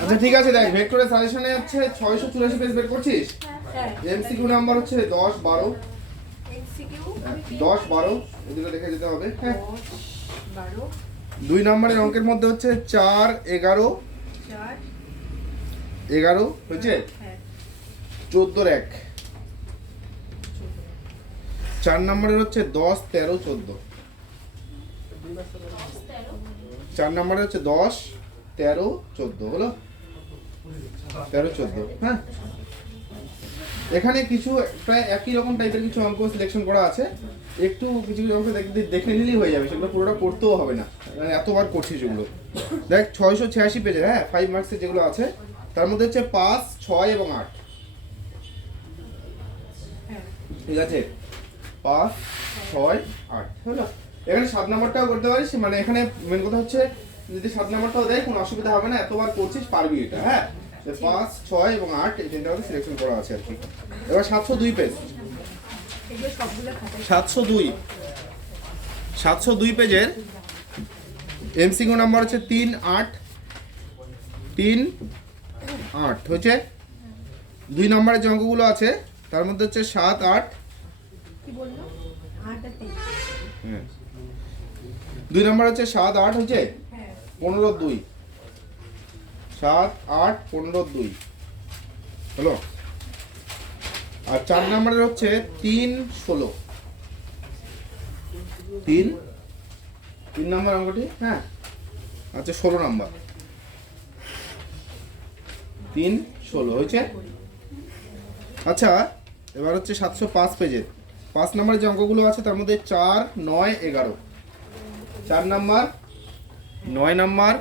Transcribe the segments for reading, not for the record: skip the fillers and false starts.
আচ্ছা ঠিক আছে, দেখ ভেক্টরের সাজেশনে হচ্ছে 684 পেজ বের করছিস। এমসিকিউ নাম্বার হচ্ছে 10 12 10 12 এগুলো দেখে যেতে হবে। হ্যাঁ 12 2 নম্বরের অঙ্কের মধ্যে হচ্ছে 4 11 11 হচ্ছে 14 এর 1। 4 নম্বরের হচ্ছে 10 13 14। 4 নম্বরে হচ্ছে 10 13 14 হলো 13 14। হ্যাঁ এখানে কিছু প্রায় একই রকম টাইপের কিছু অঙ্ক সিলেকশন করা আছে, একটু কিছু কিছু অঙ্ক দেখে নিলেই হয়ে যাবে, সেগুলো পুরোটা করতেও হবে না, মানে এতবার করছি সেগুলো। দেখ 686 পেজে, হ্যাঁ 5 মার্কসের যেগুলো আছে তার মধ্যে হচ্ছে 5 6 এবং 8। ঠিক আছে 5 6 8 হলো। এখানে 7 নম্বরটাও করতে পারিস, মানে এখানে মেন কথা হচ্ছে যদি 7 নম্বরটাও দেয় কোনো অসুবিধা হবে না, এতবার করছিস পারবি এটা। হ্যাঁ 5 6 এবং 8 এই তিনটাতে সিলেকশন করা আছে আর কি। এবার 702 পেজ, 702 পেজের এমসিকিউ নাম্বার হচ্ছে 3 8 3 8 হচ্ছে 2 নম্বরের যে অঙ্কগুলো আছে তার মধ্যে হচ্ছে 7 8 কি বললো 8 আর 3। হ্যাঁ 2 নম্বর হচ্ছে 7 8 হচ্ছে 15 2 7 8 15 2 হলো। আর 4 নম্বরের হচ্ছে 3 16 3 নম্বর অঙ্কটি। হ্যাঁ আচ্ছা 16 নম্বর 3 16 হয়েছে। আচ্ছা এবার হচ্ছে 705 পেজে 5 নম্বরের যে অঙ্কগুলো আছে তার মধ্যে 4 9 11। 4 নম্বর 9 নম্বর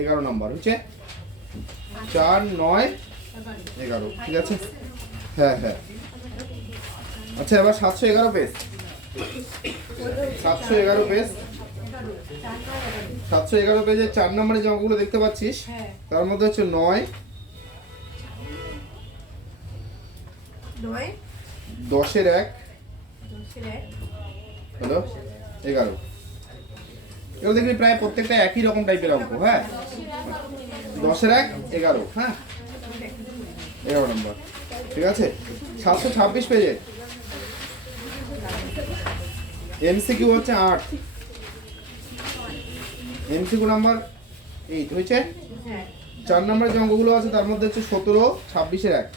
11 নম্বর হচ্ছে 4 9 11। ঠিক আছে হ্যাঁ হ্যাঁ। আচ্ছা এবার 711 পেজ, 711 পেজ 711 পেজে 4 নম্বরের যে অঙ্কগুলো দেখতে পাচ্ছিস তার মধ্যে হচ্ছে 9 10 এর 1 হলো 11। এগুলো দেখবি প্রায় প্রত্যেকটা একই রকম টাইপের অঙ্ক। হ্যাঁ 10 এর 1 11। হ্যাঁ 11 নম্বর। ঠিক আছে 726 পেজে এমসিকিউ হচ্ছে 8, এমসিকিউ নাম্বার 8 হয়েছে। 4 নম্বরের যে অঙ্কগুলো আছে তার মধ্যে হচ্ছে 17 26 এর 1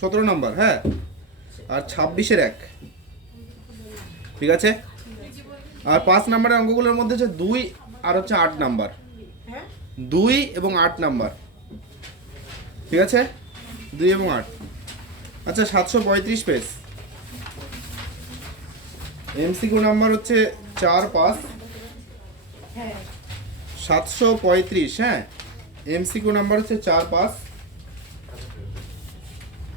17 নম্বর। হ্যাঁ আর 26 এর 1। ঠিক আছে আর 5 নম্বরের অঙ্কগুলোর মধ্যে হচ্ছে 2 আর হচ্ছে 8 নাম্বার, 2 এবং 8 নাম্বার। ঠিক আছে 2 এবং 8। আচ্ছা 735 পেজ এমসিকিউ নাম্বার হচ্ছে 4 5 735। হ্যাঁ এমসিকিউ নাম্বার হচ্ছে 4 5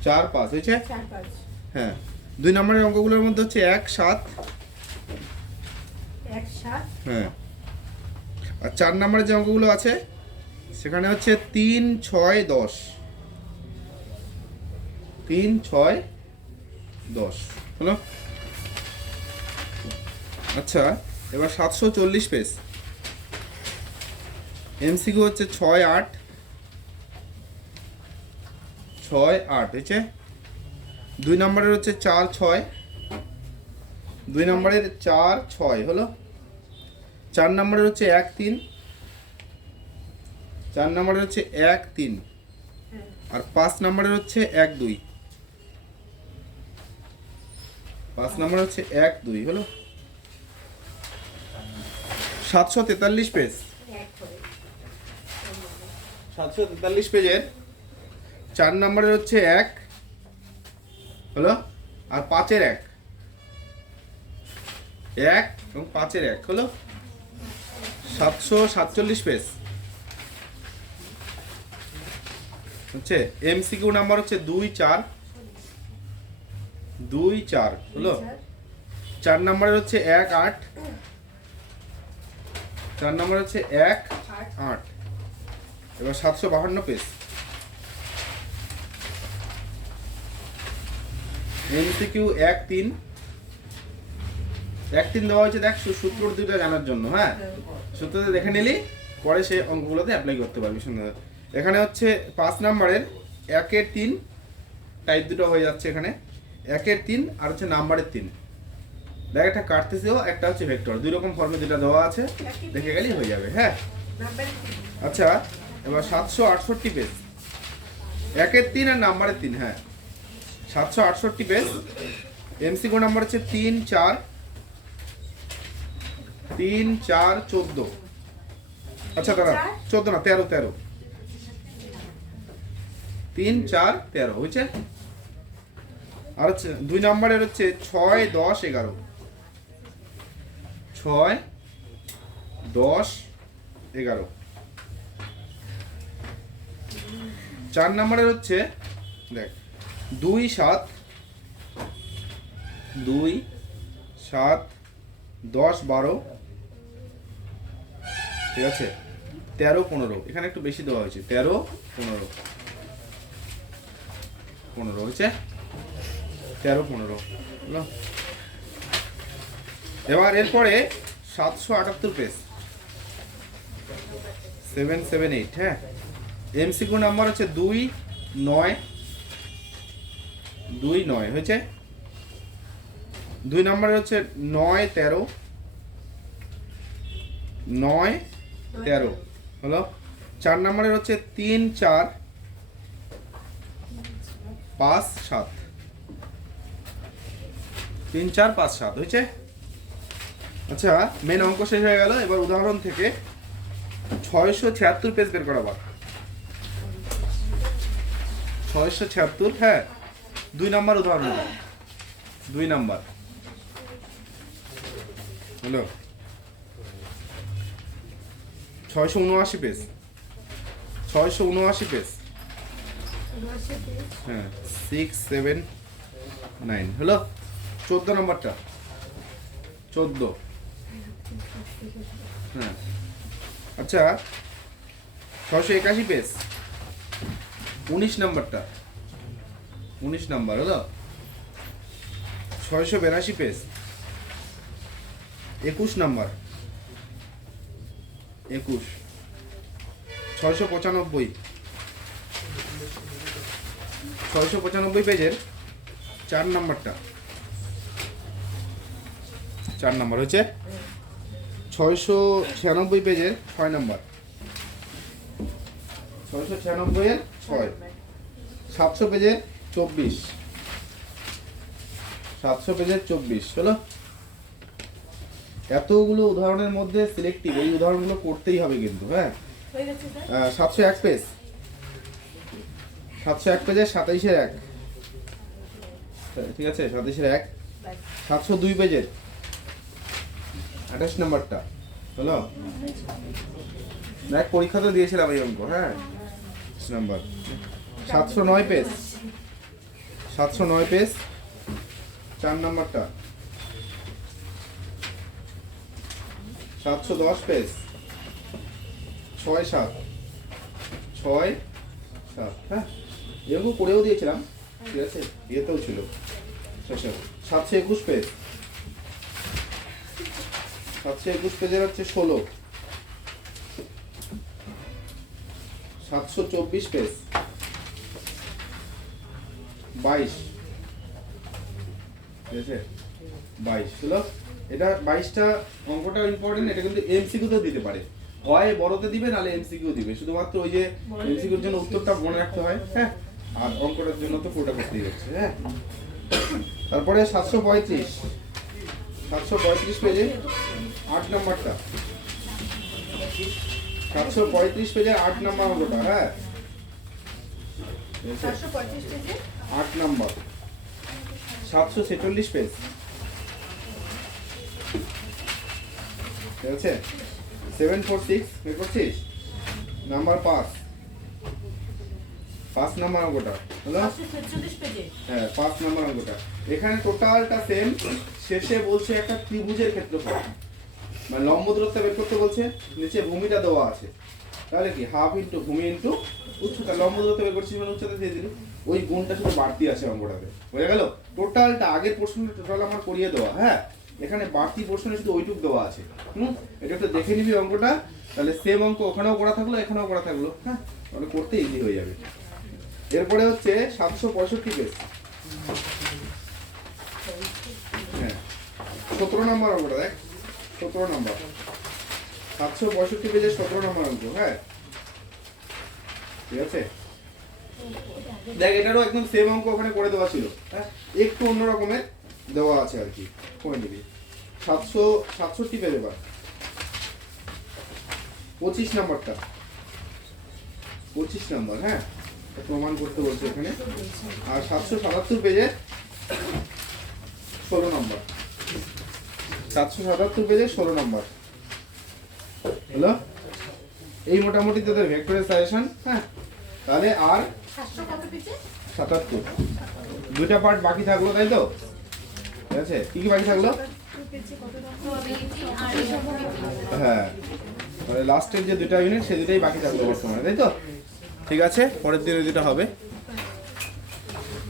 4 5 হয়েছে। হ্যাঁ 2 নম্বরের অঙ্কগুলোর মধ্যে হচ্ছে 1 7। হ্যাঁ আর 4 নম্বরের যে অঙ্কগুলো আছে সেখানে হচ্ছে 3 6 10 3 6 10 হলো। আচ্ছা এবার 740 পেজ এমসিকিউ হচ্ছে 6 8 6 8 হয়েছে। 2 নম্বরের হচ্ছে 4 6, 2 নম্বরের 4 6 হলো। 4 নম্বরের হচ্ছে 1 3, 4 নম্বরের হচ্ছে 1 3 আর 5 নম্বরের হচ্ছে 1 2, 5 নম্বরের হচ্ছে 1 2 হলো। 743 পেজ 743 পেজের 4 নম্বরের হচ্ছে 1 হলো আর 5 এর 1 1 এবং 5 এর 1 হলো। 747 পেজ হচ্ছে এমসিকিউ নাম্বার হচ্ছে 2 4 2 4 হলো। 4 নম্বরের হচ্ছে 1 8, 4 নম্বর হচ্ছে 1 8। এবার 752 পেজ এমসিকিউ 1 3 1 3 দেওয়া হয়েছে। দেখ সূত্র দুটো জানার জন্য। হ্যাঁ সূত্রটা দেখে নিলি পরে সেই অঙ্কগুলোতে অ্যাপ্লাই করতে পারবি সুন্দর। এখানে হচ্ছে 5 নাম্বারের 1-এর 3 টাইপ দুটো হয়ে যাচ্ছে এখানে, 1-এর 3 আর হচ্ছে নাম্বারের 3। দেখ একটা কার্টেসিও, একটা হচ্ছে ভেক্টর, দুই রকম ফর্মে যেটা দেওয়া আছে দেখে গেলেই হয়ে যাবে। হ্যাঁ আচ্ছা, এবার 768 পেজ, 1-এর 3 আর নাম্বারের 3। হ্যাঁ 768 পেজ, এমসিকিউ নাম্বার হচ্ছে 3, 4, 3, 4, 14। আচ্ছা দাঁড়া, 14 না 13, 3, 4, 13 হয়েছে। আর হচ্ছে 2 নাম্বারের হচ্ছে 6, 10, 11, 6, 10, 11। 4 নাম্বারের হচ্ছে দেখ 2, 7, 2, 7, 10, 12, ঠিক আছে, 13, 15। এখানে একটু বেশি দেওয়া হয়েছে, 13, 15, 15 হয়েছে, 13, 15 হলো। এবার এরপরে 778 পেজ, 778। হ্যাঁ এমসিকিউ নাম্বার হচ্ছে 2, 9, 2, 9 হয়েছে। 2 নাম্বারের হচ্ছে 9, 13, 9, 13 হলো। 4 নাম্বারের হচ্ছে 3, 4, 5, 7, 3, 4, 5, 7 হয়েছে। আচ্ছা মেন অঙ্ক শেষ হয়ে গেল। এবার উদাহরণ থেকে 676 পেজ বের করা বাকি। 676, হ্যাঁ 2 নাম্বার উদাহরণ, 2 নাম্বার হলো। 679 পেজ, 679 পেজ, হ্যাঁ 6, 7, 9 হলো। 14 নম্বরটা, 14। হ্যাঁ আচ্ছা 681 পেজ, 19 নাম্বারটা, 19 নাম্বার হলো। 682 পেজ, 21 নাম্বার, 21। 695, 695 পেজের 4 নাম্বারটা, 4 নাম্বার হচ্ছে। 696 পেজের 6 নাম্বার, 696 এর 6। 700 পেজের 24, 700 পেজের 24 হলো। এতগুলো উদাহরণের মধ্যে সিলেক্টিভ, এই উদাহরণগুলো করতেই হবে কিন্তু। হ্যাঁ 701 পেজ, 701 পেজের 27-এর 1, ঠিক আছে 27-এর 1। 702 পেজের 28 নাম্বারটা হলো। দেখ পরীক্ষাতে দিয়েছিলাম এই অঙ্ক। হ্যাঁ নাম্বার 709 পেজ, 709 পেজ 4 নাম্বারটা। 710 পেজ, 6, 7, 6, 7। হ্যাঁ এরকম করেও দিয়েছিলাম, ঠিক আছে ইয়েতেও ছিল। 721 পেজ, 721 পেজের হচ্ছে 16। 724 পেজ, 22, ঠিক আছে 22 হলো। এটা 22টা অঙ্কটা ইম্পর্টেন্ট। এটা কিন্তু এমসিকিউতেও দিতে পারে, হয় বড়তে দিবে নাহলে এমসিকিউ দিবে। শুধুমাত্র ওই যে এমসিকিউর জন্য উত্তরটা মনে রাখতে হয়। হ্যাঁ আর অঙ্কটার জন্য তো পুরোটা করতেই হচ্ছে। হ্যাঁ তারপরে 735, 735 পেজে 8 নাম্বারটা, 735 পেজের 8 নাম্বার অঙ্কটা। হ্যাঁ 8 নাম্বার। 746 পেজ, ঠিক আছে 746 বের করছিস, নাম্বার 5, 5 নাম্বার অঙ্কটা হলো। হ্যাঁ 5 নাম্বার অঙ্কটা। এখানে টোটালটা সেম, শেষে বলছে একটা ত্রিভুজের ক্ষেত্রফল, মানে লম্ব দূরত্ব বের করতে বলছে, নিচে ভূমিটা দেওয়া আছে। তাহলে কি হাফ ইন্টু ভূমি ইন্টু উচ্চতা, লম্ব দূরত্ব বের করছিস মানে উচ্চতা দিয়ে দিলি, ওই গুণটা শুধু বাড়তি আছে অঙ্কটাতে। হয়ে গেল টোটালটা। আগের প্রশ্নটা টোটাল আমার করিয়ে দেওয়া। হ্যাঁ এখানে বাড়তি পোর্শনে শুধু ওইটুক দেওয়া আছে। এটা একটু দেখে নিবি অঙ্কটা, তাহলে সেম অঙ্ক ওখানেও করা থাকলো এখানেও করা থাকলো, হ্যাঁ, তাহলে করতে ইজি হয়ে যাবে। এরপরে হচ্ছে 765 পেজ, হ্যাঁ 17 নম্বর অঙ্কটা দেখ, 17 নম্বর 765 পেজের 17 নম্বর অঙ্ক, হ্যাঁ ঠিক আছে। দেখ এটারও একদম সেম অঙ্ক ওখানে করে দেওয়া ছিল, হ্যাঁ একটু অন্য রকমের দেওয়া আছে আর কি, করে নিবি। 767 পেজ, এবার 25 নম্বরটা, 25 নম্বর, হ্যাঁ প্রমাণ করতে বলছে এখানে। আর 777 পেজে 16 নম্বর, 777 পেজে 16 নম্বর হলো। এই মোটামুটি তোদের ভেক্টরের সাজেশন, হ্যাঁ তাহলে আর 77 দুইটা পার্ট বাকি থাকলো, তাই তো? ঠিক আছে, কি কি বাকি থাকলো? হ্যাঁ তাহলে লাস্টের যে দুটা ইউনিট সে দুটাই বাকি থাকলো বর্তমানে, তাই তো? ঠিক আছে, পরের দিন ওই দুটা হবে।